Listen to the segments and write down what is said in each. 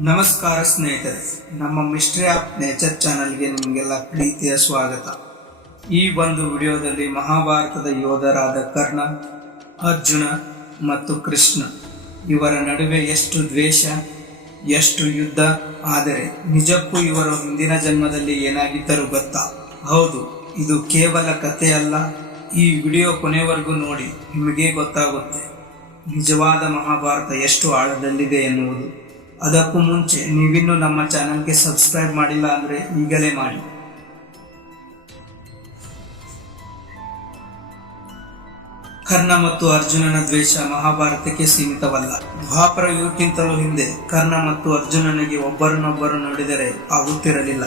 ನಮಸ್ಕಾರ ಸ್ನೇಹಿತರೆ, ನಮ್ಮ ಮಿಸ್ಟ್ರಿ ಆಫ್ ನೇಚರ್ ಚಾನಲ್ಗೆ ನಿಮಗೆಲ್ಲ ಪ್ರೀತಿಯ ಸ್ವಾಗತ. ಈ ಒಂದು ವಿಡಿಯೋದಲ್ಲಿ ಮಹಾಭಾರತದ ಯೋಧರಾದ ಕರ್ಣ, ಅರ್ಜುನ ಮತ್ತು ಕೃಷ್ಣ. ಇವರ ನಡುವೆ ಎಷ್ಟು ದ್ವೇಷ, ಎಷ್ಟು ಯುದ್ಧ, ಆದರೆ ನಿಜಕ್ಕೂ ಇವರು ಹಿಂದಿನ ಜನ್ಮದಲ್ಲಿ ಏನಾಗಿದ್ದರೂ ಗೊತ್ತಾ? ಹೌದು, ಇದು ಕೇವಲ ಕಥೆಯಲ್ಲ. ಈ ವಿಡಿಯೋ ಕೊನೆವರೆಗೂ ನೋಡಿ, ನಿಮಗೇ ಗೊತ್ತಾಗುತ್ತೆ. ನಿಜವಾದ ಮಹಾಭಾರತ ಎಷ್ಟು ಆಳದಲ್ಲಿದೆ ಎನ್ನುವುದು. ಅದಕ್ಕೂ ಮುಂಚೆ ನೀವಿನ್ನೂ ನಮ್ಮ ಚಾನಲ್ಗೆ ಸಬ್ಸ್ಕ್ರೈಬ್ ಮಾಡಿಲ್ಲ ಅಂದರೆ ಈಗಲೇ ಮಾಡಿ. ಕರ್ಣ ಮತ್ತು ಅರ್ಜುನನ ದ್ವೇಷ ಮಹಾಭಾರತಕ್ಕೆ ಸೀಮಿತವಲ್ಲ. ದ್ವಾಪರ ಯುಗಕ್ಕಿಂತಲೂ ಹಿಂದೆ ಕರ್ಣ ಮತ್ತು ಅರ್ಜುನನಿಗೆ ಒಬ್ಬರನ್ನೊಬ್ಬರು ನೋಡಿದರೆ ಆಗುತ್ತಿರಲಿಲ್ಲ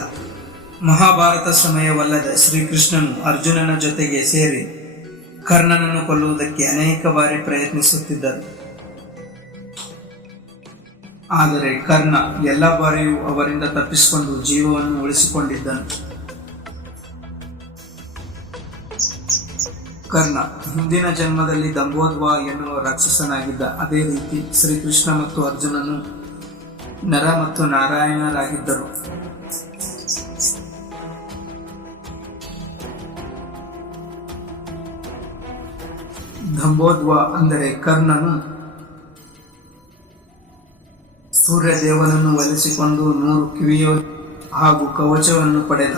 ಮಹಾಭಾರತ ಸಮಯವಲ್ಲದೆ ಶ್ರೀಕೃಷ್ಣನು ಅರ್ಜುನನ ಜೊತೆಗೆ ಸೇರಿ ಕರ್ಣನನ್ನು ಕೊಲ್ಲುವುದಕ್ಕೆ ಅನೇಕ ಬಾರಿ ಪ್ರಯತ್ನಿಸುತ್ತಿದ್ದರು. ಆದರೆ ಕರ್ಣ ಎಲ್ಲ ಬಾರಿಯೂ ಅವರಿಂದ ತಪ್ಪಿಸಿಕೊಂಡು ಜೀವವನ್ನು ಉಳಿಸಿಕೊಂಡಿದ್ದನು. ಕರ್ಣ, ಹಿಂದಿನ ಜನ್ಮದಲ್ಲಿ ದಂಬೋದ್ವ ಎನ್ನುವ ರಾಕ್ಷಸನಾಗಿದ್ದ ಅದೇ ರೀತಿ ಶ್ರೀಕೃಷ್ಣ ಮತ್ತು ಅರ್ಜುನನು ನರ ಮತ್ತು ನಾರಾಯಣರಾಗಿದ್ದರು. ದಂಬೋದ್ವ ಅಂದರೆ ಕರ್ಣನು ಸೂರ್ಯದೇವನನ್ನು ಒಲಿಸಿಕೊಂಡು ನೂರು ಕಿವಿಯೋ ಹಾಗೂ ಕವಚವನ್ನು ಪಡೆದ.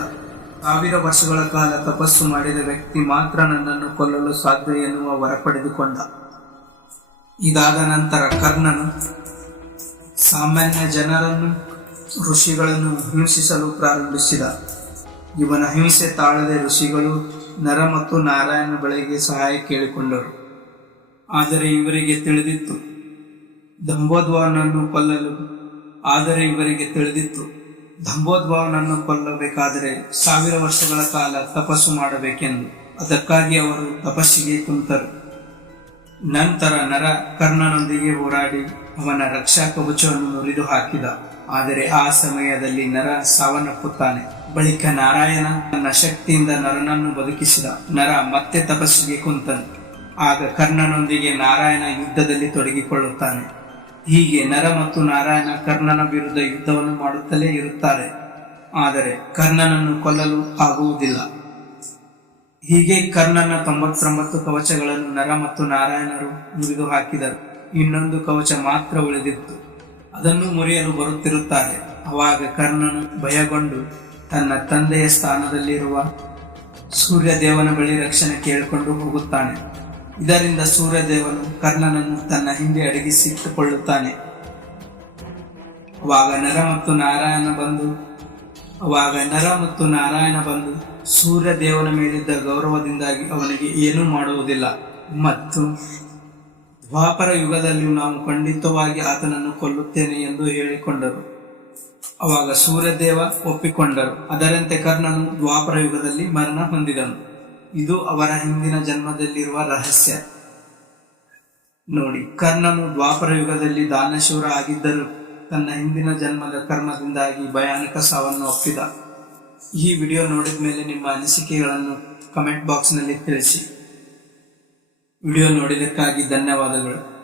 ಸಾವಿರ ವರ್ಷಗಳ ಕಾಲ ತಪಸ್ಸು ಮಾಡಿದ ವ್ಯಕ್ತಿ ಮಾತ್ರ ನನ್ನನ್ನು ಕೊಲ್ಲಲು ಸಾಧ್ಯ ಎನ್ನುವ ವರ ಪಡೆದುಕೊಂಡ ಇದಾದ ನಂತರ ಕರ್ಣನು ಸಾಮಾನ್ಯ ಜನರನ್ನು, ಋಷಿಗಳನ್ನು ಹಿಂಸಿಸಲು ಪ್ರಾರಂಭಿಸಿದ. ಇವನ ಹಿಂಸೆ ತಾಳದೆ ಋಷಿಗಳು ನರ ಮತ್ತು ನಾರಾಯಣ ಬಳಿಗೆ ಸಹಾಯ ಕೇಳಿಕೊಂಡರು. ಆದರೆ ಇವರಿಗೆ ತಿಳಿದಿತ್ತು ದಂಬೋದ್ಭವನನ್ನು ಕೊಲ್ಲಲು. ಆದರೆ ಇವರಿಗೆ ತಿಳಿದಿತ್ತು ದಂಬೋದ್ಭವನನ್ನು ಕೊಲ್ಲಬೇಕಾದರೆ ಸಾವಿರ ವರ್ಷಗಳ ಕಾಲ ತಪಸ್ಸು ಮಾಡಬೇಕೆಂದು. ಅದಕ್ಕಾಗಿ ಅವರು ತಪಸ್ಸಿಗೆ ಕುಂತರು. ನಂತರ ನರ ಕರ್ಣನೊಂದಿಗೆ ಹೋರಾಡಿ ಅವನ ರಕ್ಷಾ ಕವಚವನ್ನು ಮುರಿದು ಹಾಕಿದ ಆದರೆ ಆ ಸಮಯದಲ್ಲಿ ನರ ಸಾವನ್ನಪ್ಪುತ್ತಾನೆ. ಬಳಿಕ ನಾರಾಯಣ ತನ್ನ ಶಕ್ತಿಯಿಂದ ನರನನ್ನು ಬದುಕಿಸಿದ. ನರ ಮತ್ತೆ ತಪಸ್ಸಿಗೆ ಕುಂತನು. ಆಗ ಕರ್ಣನೊಂದಿಗೆ ನಾರಾಯಣ ಯುದ್ಧದಲ್ಲಿ ತೊಡಗಿಕೊಳ್ಳುತ್ತಾನೆ. ಹೀಗೆ ನರ ಮತ್ತು ನಾರಾಯಣ ಕರ್ಣನ ವಿರುದ್ಧ ಯುದ್ಧವನ್ನು ಮಾಡುತ್ತಲೇ ಇರುತ್ತಾರೆ. ಆದರೆ ಕರ್ಣನನ್ನು ಕೊಲ್ಲಲು ಆಗುವುದಿಲ್ಲ. ಹೀಗೆ ಕರ್ಣನ ತೊಂಬತ್ತೊಂಬತ್ತು ಕವಚಗಳನ್ನು ನರ ಮತ್ತು ನಾರಾಯಣರು ಮುರಿದು ಹಾಕಿದರು ಇನ್ನೊಂದು ಕವಚ ಮಾತ್ರ ಉಳಿದಿತ್ತು. ಅದನ್ನು ಮುರಿಯಲು ಬರುತ್ತಿರುತ್ತಾರೆ. ಅವಾಗ ಕರ್ಣನು ಭಯಗೊಂಡು ತನ್ನ ತಂದೆಯ ಸ್ಥಾನದಲ್ಲಿರುವ ಸೂರ್ಯದೇವನ ಬಳಿ ರಕ್ಷಣೆ ಕೇಳಿಕೊಂಡು ಹೋಗುತ್ತಾನೆ. ಇದರಿಂದ ಸೂರ್ಯದೇವನು ಕರ್ಣನನ್ನು ತನ್ನ ಹಿಂದೆ ಅಡಗಿಸಿಟ್ಟುಕೊಳ್ಳುತ್ತಾನೆ. ಅವಾಗ ನರ ಮತ್ತು ನಾರಾಯಣ ಬಂದು, ಅವಾಗ ನರ ಮತ್ತು ನಾರಾಯಣ ಬಂದು ಸೂರ್ಯದೇವನ ಮೇಲಿದ್ದ ಗೌರವದಿಂದಾಗಿ ಅವನಿಗೆ ಏನೂ ಮಾಡುವುದಿಲ್ಲ. ಮತ್ತು ದ್ವಾಪರ ಯುಗದಲ್ಲಿಯೂ ನಾವು ಖಂಡಿತವಾಗಿ ಆತನನ್ನು ಕೊಲ್ಲುತ್ತೇನೆ ಎಂದು ಹೇಳಿಕೊಂಡರು. ಅವಾಗ ಸೂರ್ಯದೇವ ಒಪ್ಪಿಕೊಂಡರು. ಅದರಂತೆ ಕರ್ಣನು ದ್ವಾಪರ ಯುಗದಲ್ಲಿ ಮರಣ ಹೊಂದಿದನು. ಇದು ಅವರ ಹಿಂದಿನ ಜನ್ಮದಲ್ಲಿರುವ ರಹಸ್ಯ. ನೋಡಿ, ಕರ್ಣನು ದ್ವಾಪರ ಯುಗದಲ್ಲಿ ದಾನಶೂರ ಆಗಿದ್ದರೂ ತನ್ನ ಹಿಂದಿನ ಜನ್ಮದ ಕರ್ಮದಿಂದಾಗಿ ಭಯಾನಕ ಸಾವನ್ನು ಒಪ್ಪಿದ. ಈ ವಿಡಿಯೋ ನೋಡಿದ ಮೇಲೆ ನಿಮ್ಮ ಅನಿಸಿಕೆಗಳನ್ನು ಕಮೆಂಟ್ ಬಾಕ್ಸ್ನಲ್ಲಿ ತಿಳಿಸಿ. ವಿಡಿಯೋ ನೋಡಿದ್ದಕ್ಕಾಗಿ ಧನ್ಯವಾದಗಳು.